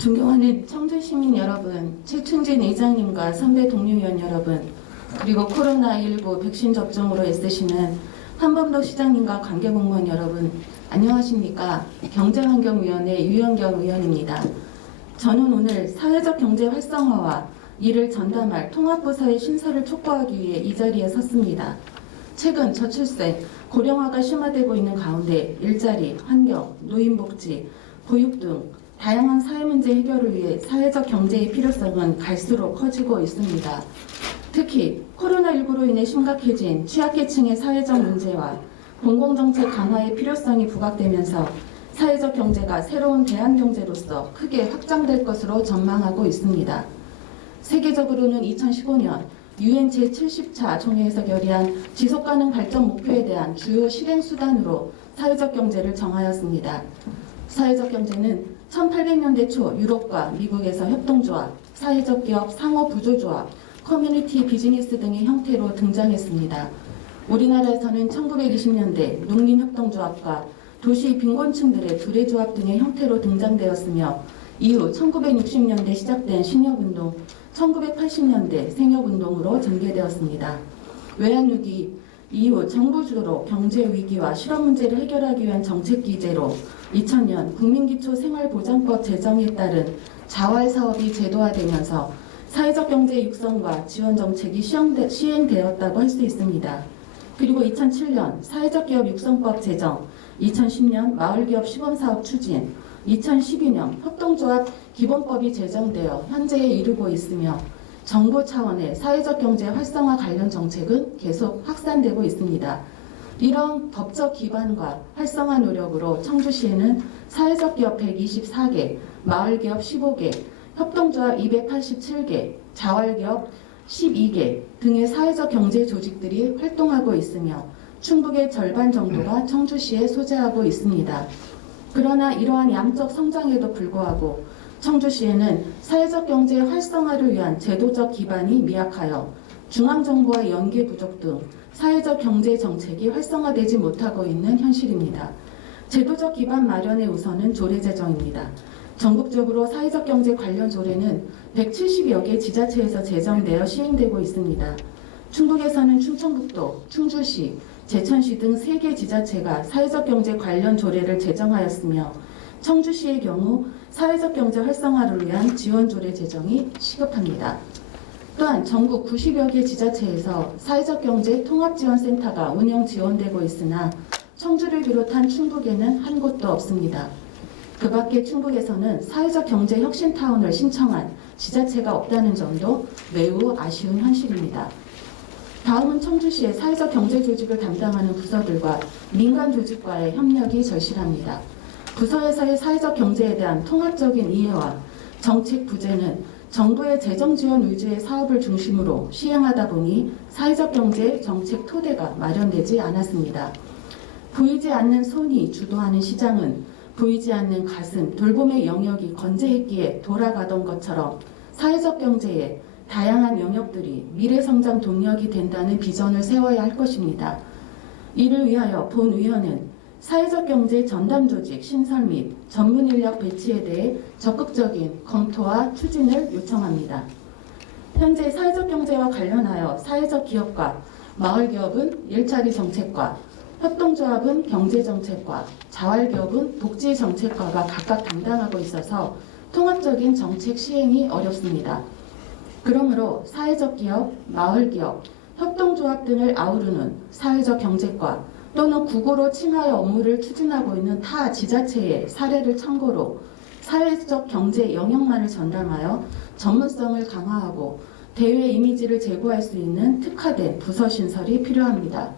존경하는 청주시민 여러분, 최충진 의장님과 선배 동료위원 여러분, 그리고 코로나19 백신 접종으로 애쓰시는 한범덕 시장님과 관계공무원 여러분, 안녕하십니까? 경제환경위원회 유영경 의원입니다. 저는 오늘 사회적 경제 활성화와 이를 전담할 통합부서의 신설을 촉구하기 위해 이 자리에 섰습니다. 최근 저출생, 고령화가 심화되고 있는 가운데 일자리, 환경, 노인복지, 보육 등 다양한 사회 문제 해결을 위해 사회적 경제의 필요성은 갈수록 커지고 있습니다. 특히 코로나19로 인해 심각해진 취약계층의 사회적 문제와 공공정책 강화의 필요성이 부각되면서 사회적 경제가 새로운 대한경제로서 크게 확장될 것으로 전망하고 있습니다. 세계적으로는 2015년 UN 제70차 총회에서 결의한 지속가능 발전 목표에 대한 주요 실행수단으로 사회적 경제를 정하였습니다. 사회적 경제는 1800년대 초 유럽과 미국에서 협동조합, 사회적 기업 상호부조조합, 커뮤니티 비즈니스 등의 형태로 등장했습니다. 우리나라에서는 1920년대 농민협동조합과 도시 빈곤층들의 두레조합 등의 형태로 등장되었으며 이후 1960년대 시작된 신협운동, 1980년대 생협운동으로 전개되었습니다. 외환위기 이후 정부 주도로 경제위기와 실업 문제를 해결하기 위한 정책 기제로 2000년 국민기초생활보장법 제정에 따른 자활사업이 제도화되면서 사회적 경제 육성과 지원 정책이 시행되었다고 할 수 있습니다. 그리고 2007년 사회적 기업 육성법 제정, 2010년 마을기업 시범사업 추진, 2012년 협동조합 기본법이 제정되어 현재에 이르고 있으며 정부 차원의 사회적 경제 활성화 관련 정책은 계속 확산되고 있습니다. 이런 법적 기반과 활성화 노력으로 청주시에는 사회적 기업 124개, 마을기업 15개, 협동조합 287개, 자활기업 12개 등의 사회적 경제 조직들이 활동하고 있으며 충북의 절반 정도가 청주시에 소재하고 있습니다. 그러나 이러한 양적 성장에도 불구하고 청주시에는 사회적 경제 활성화를 위한 제도적 기반이 미약하여 중앙정부와 연계 부족 등 사회적 경제 정책이 활성화되지 못하고 있는 현실입니다. 제도적 기반 마련의 우선은 조례 제정입니다. 전국적으로 사회적 경제 관련 조례는 170여 개 지자체에서 제정되어 시행되고 있습니다. 충북에서는 충청북도, 충주시, 제천시 등 3개 지자체가 사회적 경제 관련 조례를 제정하였으며 청주시의 경우 사회적 경제 활성화를 위한 지원 조례 제정이 시급합니다. 또한 전국 90여 개 지자체에서 사회적 경제 통합지원센터가 운영 지원되고 있으나 청주를 비롯한 충북에는 한 곳도 없습니다. 그 밖에 충북에서는 사회적 경제 혁신타운을 신청한 지자체가 없다는 점도 매우 아쉬운 현실입니다. 다음은 청주시의 사회적 경제 조직을 담당하는 부서들과 민간 조직과의 협력이 절실합니다. 부서에서의 사회적 경제에 대한 통합적인 이해와 정책 부재는 정부의 재정 지원 위주의 사업을 중심으로 시행하다 보니 사회적 경제 정책 토대가 마련되지 않았습니다. 보이지 않는 손이 주도하는 시장은 보이지 않는 가슴, 돌봄의 영역이 건재했기에 돌아가던 것처럼 사회적 경제에 다양한 영역들이 미래성장 동력이 된다는 비전을 세워야 할 것입니다. 이를 위하여 본위원은 사회적 경제 전담 조직 신설 및 전문 인력 배치에 대해 적극적인 검토와 추진을 요청합니다. 현재 사회적 경제와 관련하여 사회적 기업과 마을기업은 일자리 정책과, 협동조합은 경제정책과, 자활기업은 복지정책과가 각각 담당하고 있어서 통합적인 정책 시행이 어렵습니다. 그러므로 사회적 기업, 마을기업, 협동조합 등을 아우르는 사회적 경제과 또는 국어로 칭하여 업무를 추진하고 있는 타 지자체의 사례를 참고로 사회적 경제 영역만을 전담하여 전문성을 강화하고 대외 이미지를 제고할 수 있는 특화된 부서 신설이 필요합니다.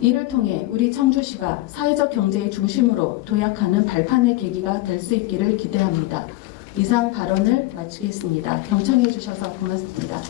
이를 통해 우리 청주시가 사회적 경제의 중심으로 도약하는 발판의 계기가 될 수 있기를 기대합니다. 이상 발언을 마치겠습니다. 경청해 주셔서 고맙습니다.